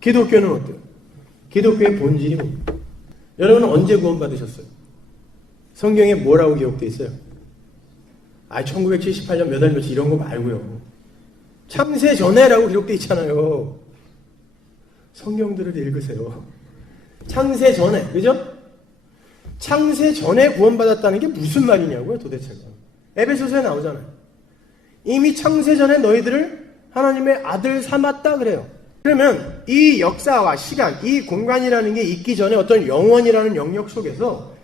기독교는 어때요? 기독교의 본질이 뭡니까? 여러분은 언제 구원받으셨어요? 성경에 뭐라고 기록되어 있어요? 1978년 몇 월 며칠 이런 거 말고요. 창세 전에라고 기록되어 있잖아요. 성경들을 읽으세요. 창세 전에, 그죠? 창세 전에 구원받았다는 게 무슨 말이냐고요, 도대체가. 에베소서에 나오잖아요. 이미 창세 전에 너희들을 하나님의 아들 삼았다 그래요. 그러면 이 역사와 시간, 이 공간이라는 게 있기 전에 어떤 영원이라는 영역 속에서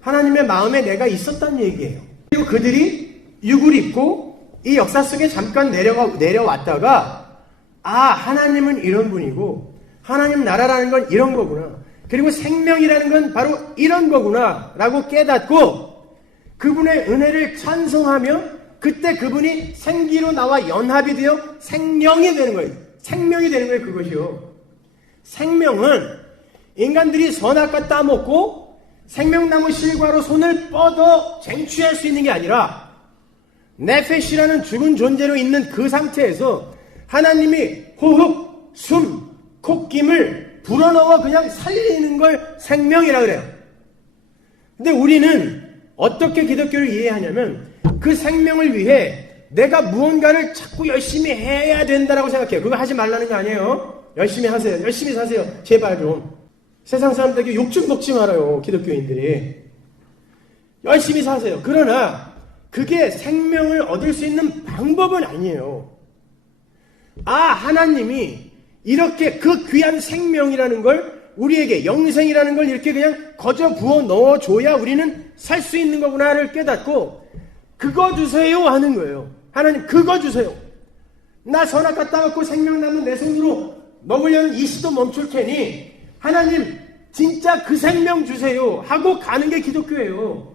하나님의 마음에 내가 있었다는 얘기예요. 그리고 그들이 육을 입고 이 역사 속에 잠깐 내려왔다가 하나님은 이런 분이고 하나님 나라라는 건 이런 거구나. 그리고 생명이라는 건 바로 이런 거구나 라고 깨닫고 그분의 은혜를 찬송하며 그때 그분이 생기로 나와 연합이 되어 생명이 되는 거예요. 생명이 되는 거예요. 그것이요. 생명은 인간들이 선악과 따먹고 생명나무 실과로 손을 뻗어 쟁취할 수 있는 게 아니라 네페시라는 죽은 존재로 있는 그 상태에서 하나님이 호흡, 숨, 콧김을 불어넣어 그냥 살리는 걸 생명이라 그래요. 근데 우리는 어떻게 기독교를 이해하냐면 그 생명을 위해 내가 무언가를 자꾸 열심히 해야 된다라고 생각해요. 그거 하지 말라는 거 아니에요. 열심히 하세요. 열심히 사세요. 제발 좀. 세상 사람들에게 욕 좀 먹지 말아요. 기독교인들이. 열심히 사세요. 그러나 그게 생명을 얻을 수 있는 방법은 아니에요. 하나님이 이렇게 그 귀한 생명이라는 걸 우리에게 영생이라는 걸 이렇게 그냥 거저 부어 넣어줘야 우리는 살 수 있는 거구나를 깨닫고 그거 주세요 하는 거예요. 하나님 그거 주세요. 나 선악 따먹고 생명나무 내 손으로 먹으려는 이 시도 멈출 테니 하나님 진짜 그 생명 주세요 하고 가는 게 기독교예요.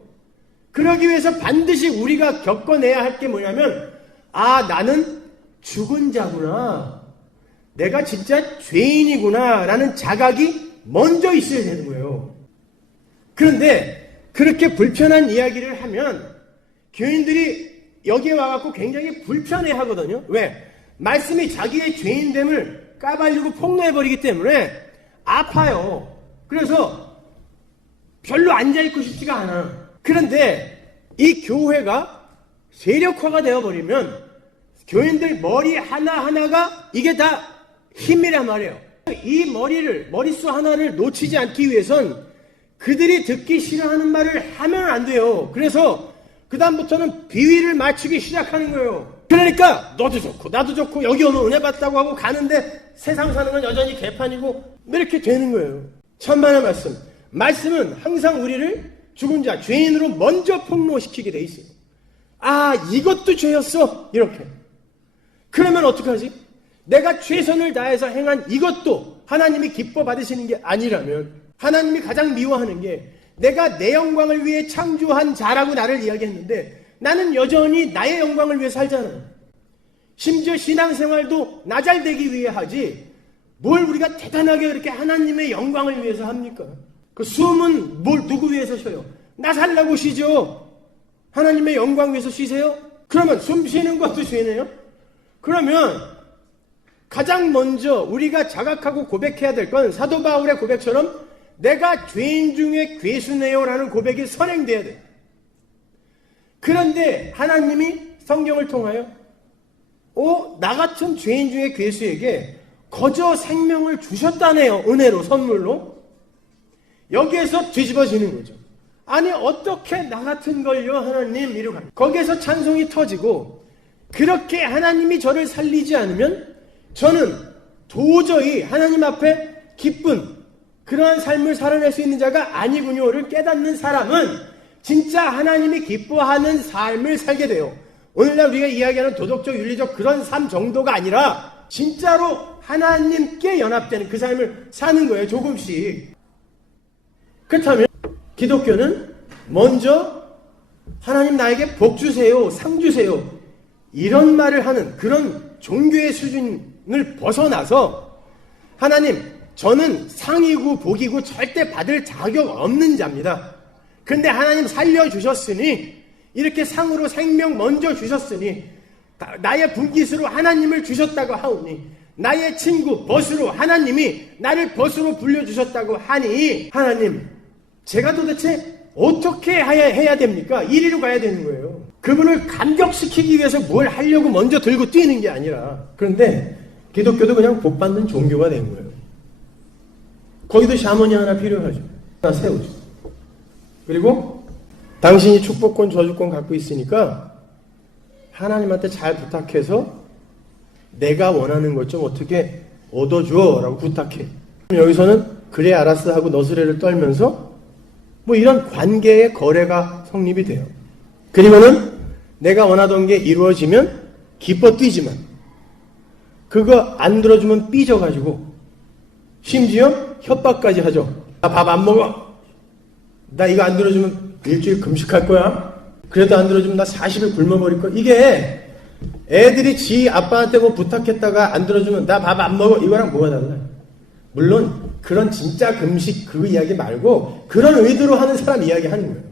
그러기 위해서 반드시 우리가 겪어내야 할 게 뭐냐면 나는 죽은 자구나. 내가 진짜 죄인이구나 라는 자각이 먼저 있어야 되는 거예요. 그런데 그렇게 불편한 이야기를 하면 교인들이 여기에 와갖고 굉장히 불편해 하거든요. 왜? 말씀이 자기의 죄인됨을 까발리고 폭로해버리기 때문에 아파요. 그래서 별로 앉아있고 싶지가 않아. 그런데 이 교회가 세력화가 되어버리면 교인들 머리 하나하나가 이게 다 힘이란 말이에요. 이 머릿수 하나를 놓치지 않기 위해선 그들이 듣기 싫어하는 말을 하면 안 돼요. 그래서 그 다음부터는 비위를 맞추기 시작하는 거예요. 그러니까 너도 좋고 나도 좋고 여기 오면 은혜 받다고 하고 가는데 세상 사는 건 여전히 개판이고 이렇게 되는 거예요. 천만의 말씀. 말씀은 항상 우리를 죽은 자, 죄인으로 먼저 폭로시키게 돼 있어요. 이것도 죄였어. 이렇게. 그러면 어떡하지? 내가 최선을 다해서 행한 이것도 하나님이 기뻐 받으시는 게 아니라면 하나님이 가장 미워하는 게 내가 내 영광을 위해 창조한 자라고 나를 이야기했는데 나는 여전히 나의 영광을 위해 살잖아요. 심지어 신앙생활도 나 잘 되기 위해 하지 뭘 우리가 대단하게 그렇게 하나님의 영광을 위해서 합니까? 그 숨은 누구 위해서 쉬어요? 나 살라고 쉬죠. 하나님의 영광 위해서 쉬세요? 그러면 숨 쉬는 것도 죄네요? 그러면 가장 먼저 우리가 자각하고 고백해야 될 건 사도 바울의 고백처럼 내가 죄인 중에 괴수네요 라는 고백이 선행돼야 돼. 그런데 하나님이 성경을 통하여 나 같은 죄인 중에 괴수에게 거저 생명을 주셨다네요. 은혜로 선물로. 여기에서 뒤집어지는 거죠. 아니 어떻게 나 같은 걸요 하나님 이러고 거기에서 찬송이 터지고 그렇게 하나님이 저를 살리지 않으면 저는 도저히 하나님 앞에 기쁜 그러한 삶을 살아낼 수 있는 자가 아니군요를 깨닫는 사람은 진짜 하나님이 기뻐하는 삶을 살게 돼요. 오늘날 우리가 이야기하는 도덕적, 윤리적 그런 삶 정도가 아니라 진짜로 하나님께 연합되는 그 삶을 사는 거예요. 조금씩. 그렇다면 기독교는 먼저 하나님 나에게 복 주세요, 상 주세요 이런 말을 하는 그런 종교의 수준을 벗어나서 하나님 저는 상이고 복이고 절대 받을 자격 없는 자입니다. 근데 하나님 살려주셨으니 이렇게 상으로 생명 먼저 주셨으니 나의 분깃으로 하나님을 주셨다고 하오니 나의 친구 벗으로 하나님이 나를 벗으로 불려주셨다고 하니 하나님 제가 도대체 어떻게 해야 됩니까? 이리로 가야 되는 거예요. 그분을 감격시키기 위해서 뭘 하려고 먼저 들고 뛰는 게 아니라 그런데 기독교도 그냥 복받는 종교가 된 거예요. 거기도 샤머니 하나 필요하죠. 하나 세우죠. 그리고 당신이 축복권 저주권 갖고 있으니까 하나님한테 잘 부탁해서 내가 원하는 것 좀 어떻게 얻어줘 라고 부탁해. 여기서는 그래 알았어 하고 너스레를 떨면서 뭐 이런 관계의 거래가 성립이 돼요. 그리고는 내가 원하던 게 이루어지면 기뻐 뛰지만 그거 안 들어주면 삐져가지고 심지어 협박까지 하죠. 나 밥 안 먹어. 나 이거 안 들어주면 일주일 금식할 거야. 그래도 안 들어주면 나 40일 굶어버릴 거야. 이게 애들이 지 아빠한테 뭐 부탁했다가 안 들어주면 나 밥 안 먹어. 이거랑 뭐가 달라요? 물론 그런 진짜 금식 그 이야기 말고 그런 의도로 하는 사람 이야기 하는 거예요.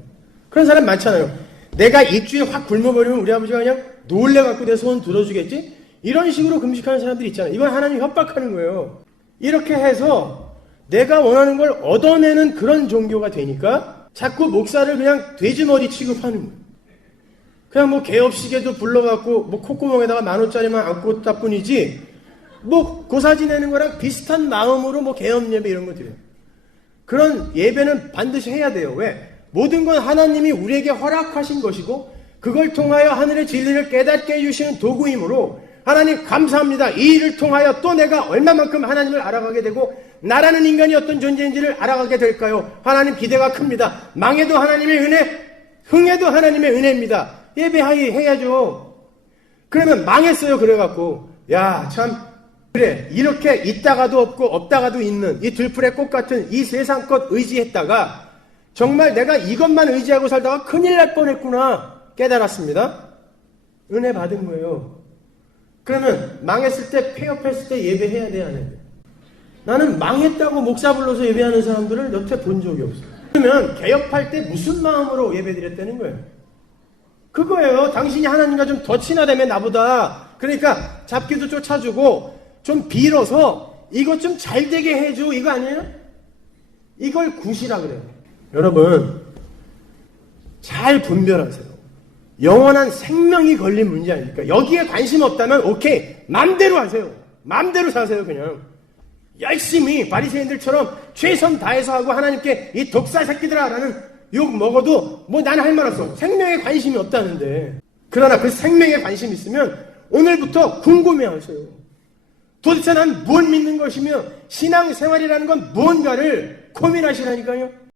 그런 사람 많잖아요. 내가 일주일 확 굶어버리면 우리 아버지가 그냥 놀래갖고 내 소원 들어주겠지? 이런 식으로 금식하는 사람들이 있잖아요. 이건 하나님 협박하는 거예요. 이렇게 해서 내가 원하는 걸 얻어내는 그런 종교가 되니까 자꾸 목사를 그냥 돼지머리 취급하는 거예요. 그냥 뭐 개업식에도 불러갖고 뭐 콧구멍에다가 10,000원짜리만 안고 다 뿐이지 뭐 고사 지내는 거랑 비슷한 마음으로 뭐 개업 예배 이런 거 드려요. 그런 예배는 반드시 해야 돼요. 왜? 모든 건 하나님이 우리에게 허락하신 것이고 그걸 통하여 하늘의 진리를 깨닫게 해주시는 도구이므로 하나님 감사합니다. 이 일을 통하여 또 내가 얼마만큼 하나님을 알아가게 되고 나라는 인간이 어떤 존재인지를 알아가게 될까요? 하나님 기대가 큽니다. 망해도 하나님의 은혜, 흥해도 하나님의 은혜입니다. 예배해야죠. 그러면 망했어요. 그래갖고 야 참 그래 이렇게 있다가도 없고 없다가도 있는 이 들풀의 꽃 같은 이 세상 것 의지했다가 정말 내가 이것만 의지하고 살다가 큰일 날 뻔했구나 깨달았습니다. 은혜 받은 거예요. 그러면 망했을 때 폐업했을 때 예배해야 돼야 돼. 나는 망했다고 목사 불러서 예배하는 사람들을 여태 본 적이 없어요. 그러면 개업할 때 무슨 마음으로 예배드렸다는 거예요? 그거예요. 당신이 하나님과 좀 더 친하다면 나보다 그러니까 잡기도 쫓아주고 좀 빌어서 이것 좀 잘 되게 해줘 이거 아니에요? 이걸 굿이라 그래요. 여러분 잘 분별하세요. 영원한 생명이 걸린 문제 아닙니까? 여기에 관심 없다면 오케이 맘대로 하세요. 맘대로 사세요. 그냥 열심히 바리새인들처럼 최선 다해서 하고 하나님께 이 독사 새끼들아 라는 욕 먹어도 뭐 나는 할 말 없어. 생명에 관심이 없다는데. 그러나 그 생명에 관심 있으면 오늘부터 궁금해하세요. 도대체 난 뭘 믿는 것이며 신앙생활이라는 건 무언가를 고민하시라니까요.